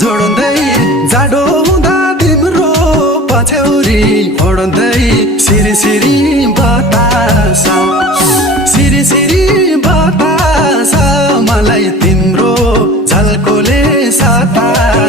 जोड्दै जाडो हुँदा तिम्रो पछ्यौरी ओड्दै सिरी सिरी बतास सिरी सिरी बतास मलाई तिम्रो झल्कोले सतास